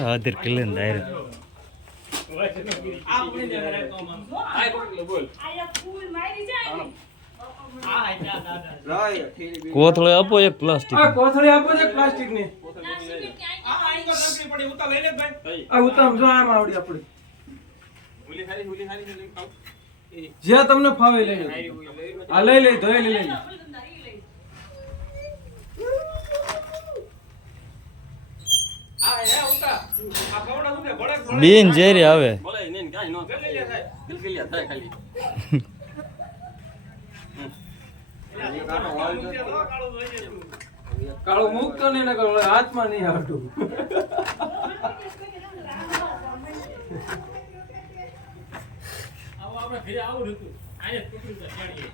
other કિલે ને direct કોથળે આપો એક પ્લાસ્ટિક કોથળી આપો એક પ્લાસ્ટિક ની જે તમને ફાવે લઈ આ લઈ લઈ ધોઈ લઈ બેન જેરી આવે કાળો મુકતો નહીં ને હાથમાં નહીં આવતું આપણે ઘરે આવું હતું આયે ટોટલ ચાડીએ